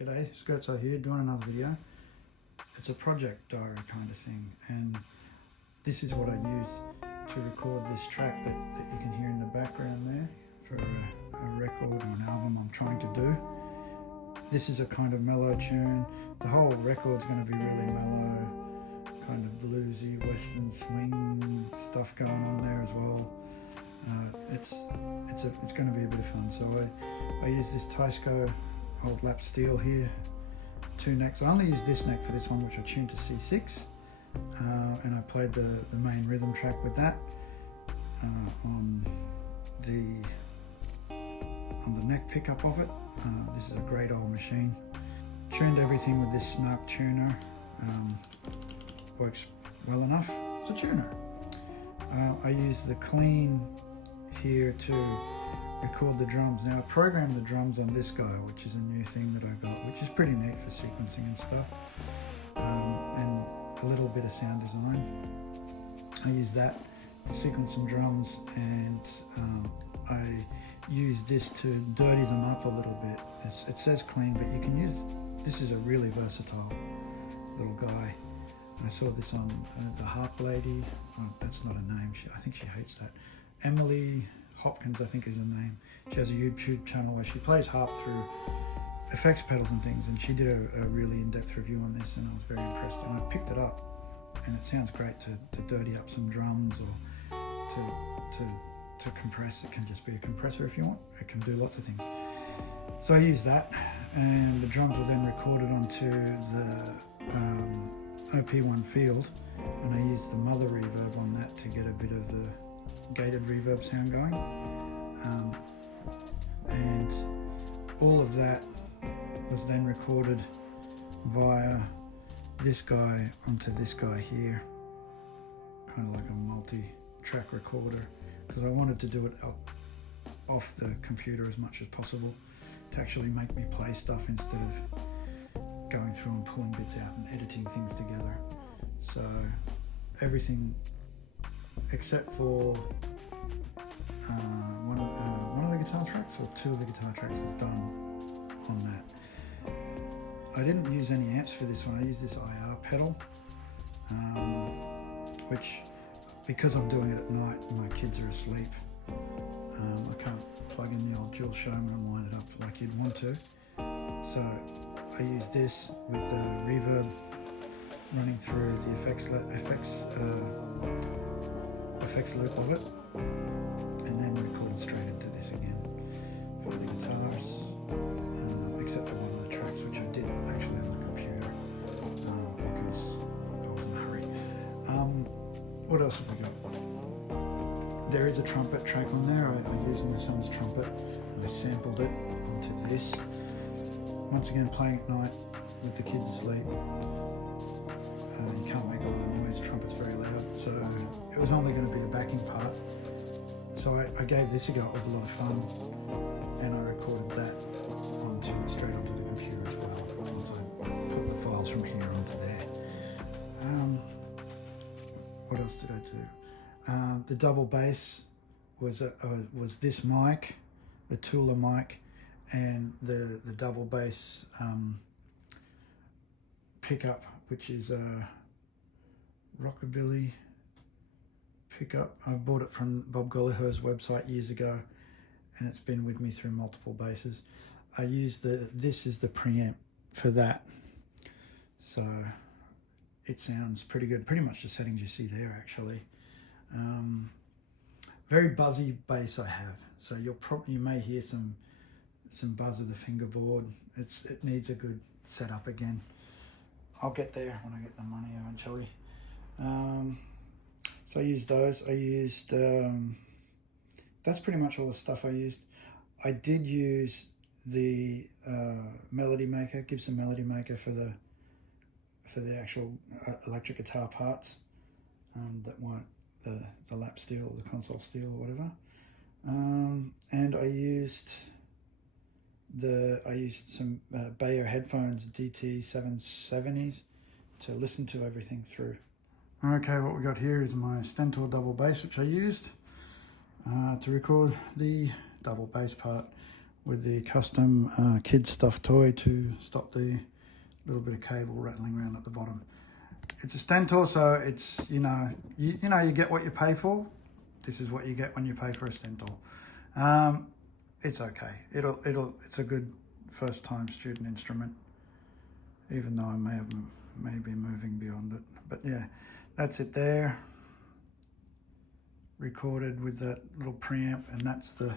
G'day, Skirtso here, doing another video. It's a project diary kind of thing, and this is what I use to record this track that you can hear in the background there for a record or an album I'm trying to do. This is a kind of mellow tune. The whole record's going to be really mellow, kind of bluesy, western swing stuff going on there as well. It's going to be a bit of fun. So I use this Tysco old lap steel here, 2 necks. I only use this neck for this one, which I tuned to C6, and I played the main rhythm track with that on the neck pickup of it. This is a great old machine. Tuned everything with this Snark tuner. Works well enough. It's a tuner. I use the clean here to record the drums. Now I programmed the drums on this guy, which is a new thing that I got, which is pretty neat for sequencing and stuff, and a little bit of sound design. I use that to sequence some drums, and I use this to dirty them up a little bit. It says clean, but you can use, this is a really versatile little guy. I saw this on the harp lady. Oh, that's not a name. I think she hates that. Emily Hopkins, I think is her name. She has a YouTube channel where she plays harp through effects pedals and things, and she did a really in-depth review on this, and I was very impressed. And I picked it up, and it sounds great to dirty up some drums, or to compress. It can just be a compressor if you want. It can do lots of things. So I use that, and the drums were then recorded onto the OP1 field, and I used the mother reverb on that to get a bit of the gated reverb sound going, and all of that was then recorded via this guy onto this guy here, kind of like a multi-track recorder, because I wanted to do it off the computer as much as possible to actually make me play stuff instead of going through and pulling bits out and editing things together. So everything except for one of the guitar tracks, or 2 of the guitar tracks, was done on that. I didn't use any amps for this one. I used this IR pedal, which, because I'm doing it at night, my kids are asleep. I can't plug in the old dual showman and line it up like you'd want to. So I use this with the reverb running through the effects loop of it, and then recorded straight into this again for the guitars, except for one of the tracks, which I did actually on the computer because I was in a hurry. What else have we got? There is a trumpet track on there. I used my son's trumpet and I sampled it onto this. Once again, playing at night with the kids asleep. You can't make a lot of noise, trumpet's very loud, so it was only going to be a backing part. So I gave this a go. It was a lot of fun, and I recorded that straight onto the computer as well, once I put the files from here onto there. What else did I do? The double bass was this mic, the Tula mic, and the double bass pickup, which is a Rockabilly pickup. I bought it from Bob Gallagher's website years ago, and it's been with me through multiple basses. I used this is the preamp for that, so it sounds pretty good. Pretty much the settings you see there, actually. Very buzzy bass I have, so you may hear some buzz of the fingerboard. It needs a good setup again. I'll get there when I get the money eventually. So I used those. I used, that's pretty much all the stuff I used. I did use the Melody Maker, Gibson Melody Maker for the actual electric guitar parts that weren't the lap steel or the console steel or whatever. And I used some Bayer headphones, DT770s, to listen to everything through. Okay, what we got here is my Stentor double bass, which I used to record the double bass part. with the custom kid stuffed toy to stop the little bit of cable rattling around at the bottom. It's a Stentor, so it's, you get what you pay for. This is what you get when you pay for a Stentor. It's okay. It's a good first time student instrument, even though I may be moving beyond it. But yeah, that's it there. Recorded with that little preamp, and that's the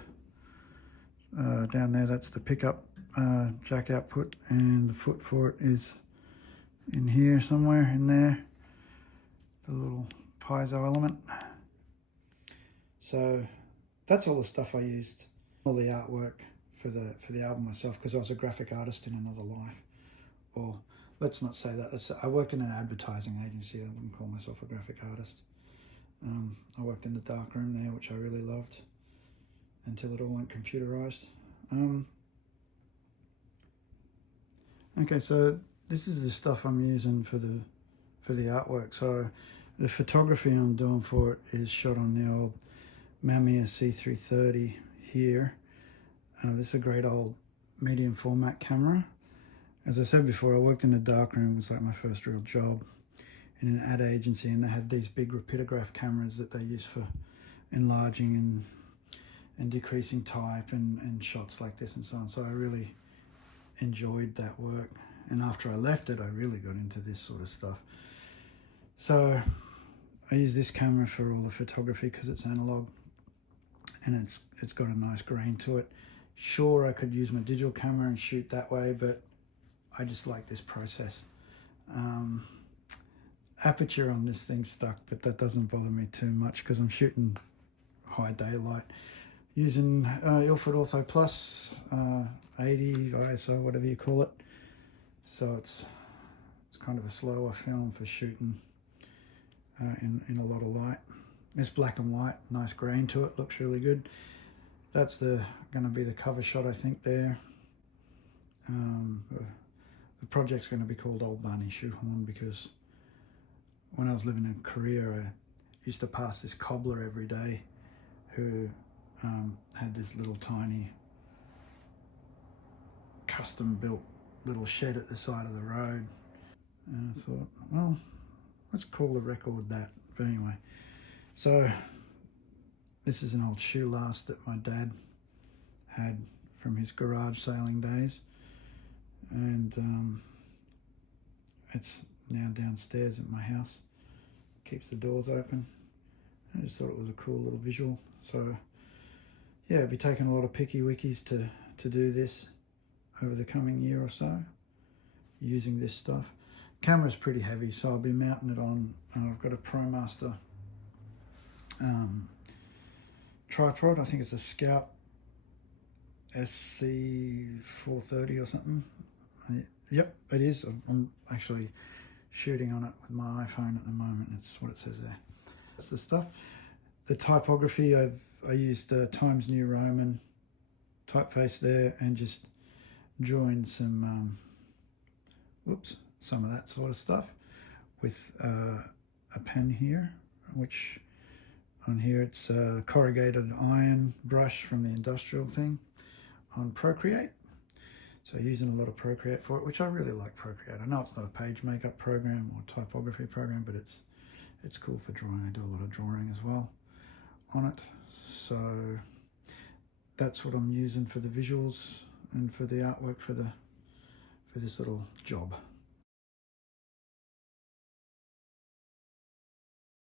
down there, that's the pickup jack output, and the foot for it is in here somewhere in there, the little piezo element. So that's all the stuff I used, all the artwork for the album myself, because I was a graphic artist in another life. Or let's not say that. I worked in an advertising agency. I wouldn't call myself a graphic artist. I worked in the dark room there, which I really loved, until it all went computerized. Okay, so this is the stuff I'm using for the artwork. So the photography I'm doing for it is shot on the old Mamiya C330 here. This is a great old medium format camera. As I said before, I worked in the darkroom. It was like my first real job in an ad agency, and they had these big rapidograph cameras that they use for enlarging and decreasing type and shots like this and so on. So I really enjoyed that work. And after I left it, I really got into this sort of stuff. So I use this camera for all the photography because it's analog, and it's got a nice grain to it. Sure, I could use my digital camera and shoot that way, but I just like this process. Aperture on this thing's stuck, but that doesn't bother me too much because I'm shooting high daylight using Ilford Ortho Plus 80 ISO, whatever you call it. So it's kind of a slower film for shooting in a lot of light. It's black and white, nice grain to it, looks really good. That's going to be the cover shot, I think, there. The project's going to be called Old Barney Shoehorn because when I was living in Korea, I used to pass this cobbler every day who had this little tiny custom built little shed at the side of the road. And I thought, well, let's call the record that. But anyway, so this is an old shoe last that my dad had from his garage sailing days. And it's now downstairs at my house. Keeps the doors open. I just thought it was a cool little visual. So yeah, I'll be taking a lot of picky wickies to do this over the coming year or so, using this stuff. Camera's pretty heavy, so I'll be mounting it on. I've got a ProMaster tripod. I think it's a Scout SC430 or something. Yep, it is. I'm actually shooting on it with my iPhone at the moment. That's what it says there. That's the stuff. The typography, I used Times New Roman typeface there and just drawing some some of that sort of stuff with a pen here, which on here it's corrugated iron brush from the industrial thing on Procreate. So using a lot of Procreate for it, which I really like Procreate. I know it's not a page makeup program or typography program, but it's cool for drawing. I do a lot of drawing as well on it. So that's what I'm using for the visuals and for the artwork for this little job.